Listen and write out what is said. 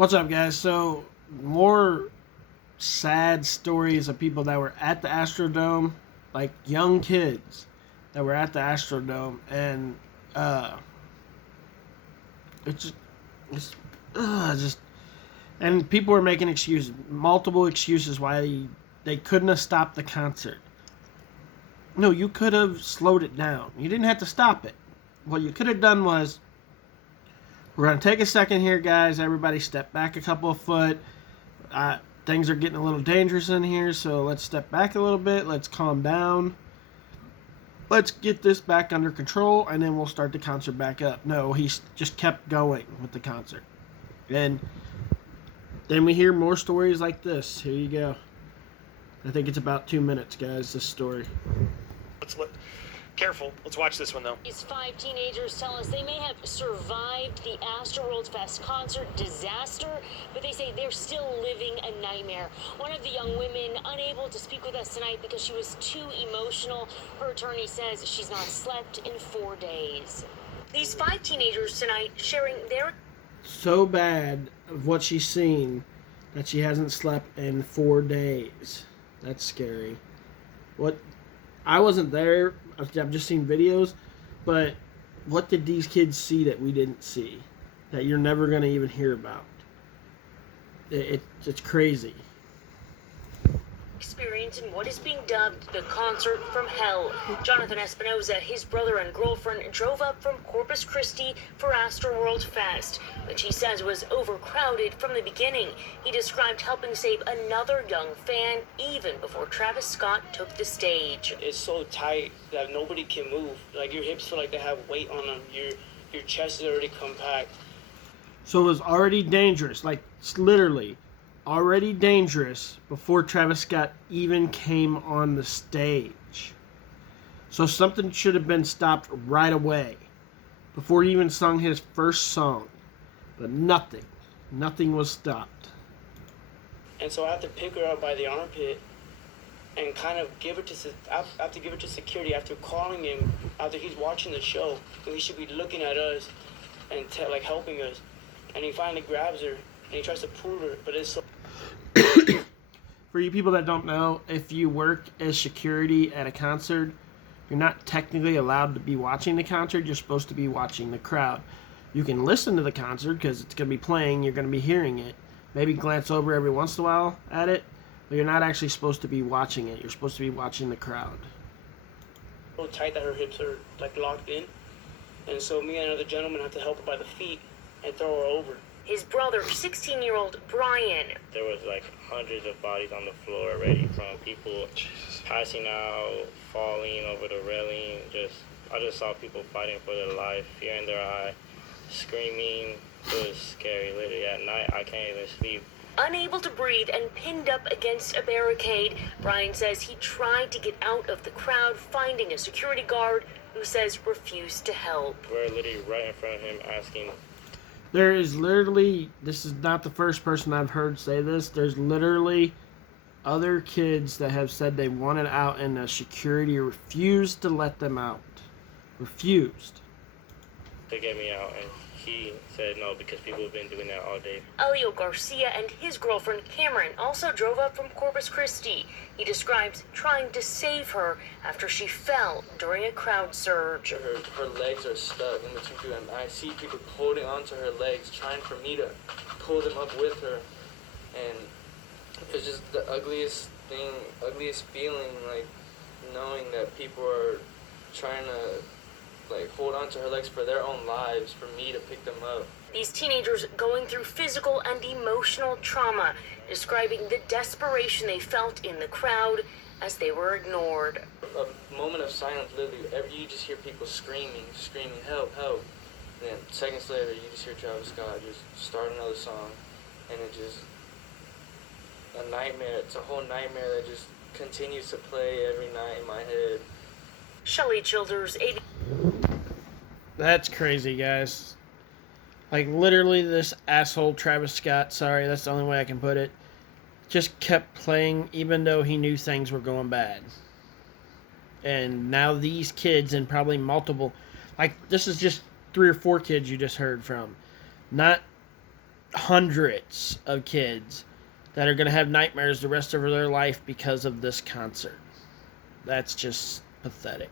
What's up, guys? So, more sad stories of people that were at the Astrodome, like young kids that were at the Astrodome, and it's just, it's just, and people were making excuses, multiple excuses why they couldn't have stopped the concert. No, you could have slowed it down. You didn't have to stop it. What you could have done was, we're going to take a second here, guys. Everybody step back a couple of foot. Things are getting a little dangerous in here, so let's step back a little bit. Let's calm down. Let's get this back under control, and then we'll start the concert back up. No, he just kept going with the concert. And then we hear more stories like this. Here you go. I think it's about 2 minutes, guys, this story. Careful. Let's watch this one, though. These 5 teenagers tell us they may have survived the Astroworld Fest concert disaster, but they say they're still living a nightmare. One of the young women unable to speak with us tonight because she was too emotional. Her attorney says she's not slept in 4 days. These 5 teenagers tonight sharing their... So bad of what she's seen that she hasn't slept in 4 days. That's scary. What? I wasn't there. I've just seen videos. But what did these kids see that we didn't see? That you're never going to even hear about? It's crazy. Experience in what is being dubbed the concert from hell. Jonathan Espinoza, his brother and girlfriend, drove up from Corpus Christi for Astroworld Fest, which he says was overcrowded from the beginning. He described helping save another young fan even before Travis Scott took the stage. It's so tight that nobody can move. Like, your hips feel like they have weight on them. Your chest is already compact. So it was already dangerous. Like, it's literally already dangerous before Travis Scott even came on the stage. So something should have been stopped right away before he even sung his first song. But nothing was stopped. And so I have to pick her up by the armpit and kind of give her to security after calling him, after he's watching the show. And he should be looking at us and helping us. And he finally grabs her and he tries to pull her, but it's so... For you people that don't know, if you work as security at a concert, you're not technically allowed to be watching the concert. You're supposed to be watching the crowd. You can listen to the concert because it's going to be playing. You're going to be hearing it. Maybe glance over every once in a while at it, but you're not actually supposed to be watching it. You're supposed to be watching the crowd. So tight that her hips are locked in, and so me and another gentleman have to help her by the feet and throw her over. His brother, 16-year-old Brian. There was hundreds of bodies on the floor already, from people passing out, falling over the railing. I just saw people fighting for their life, fear in their eye, screaming. It was scary. Literally at night, I can't even sleep. Unable to breathe and pinned up against a barricade, Brian says he tried to get out of the crowd, finding a security guard who says refused to help. We're literally right in front of him asking. There is literally, this is not the first person I've heard say this, there's literally other kids that have said they wanted out and the security refused to let them out. Refused. To get me out, and he said no because people have been doing that all day. Elio Garcia and his girlfriend Cameron also drove up from Corpus Christi. He describes trying to save her after she fell during a crowd surge. Her legs are stuck in between two, and I see people holding onto her legs, trying for me to pull them up with her. And it's just the ugliest feeling, knowing that people are trying to hold on to her legs for their own lives, for me to pick them up. These teenagers going through physical and emotional trauma, describing the desperation they felt in the crowd as they were ignored. A moment of silence, literally, you just hear people screaming, help, help. And then seconds later, you just hear Travis Scott just start another song, and it just, a nightmare. It's a whole nightmare that just continues to play every night in my head. Shelley Childers, 80. That's crazy, guys. Literally, this asshole Travis Scott, sorry, that's the only way I can put it, just kept playing even though he knew things were going bad. And now these kids, and probably multiple, this is just 3 or 4 kids you just heard from. Not hundreds of kids that are going to have nightmares the rest of their life because of this concert. That's just pathetic.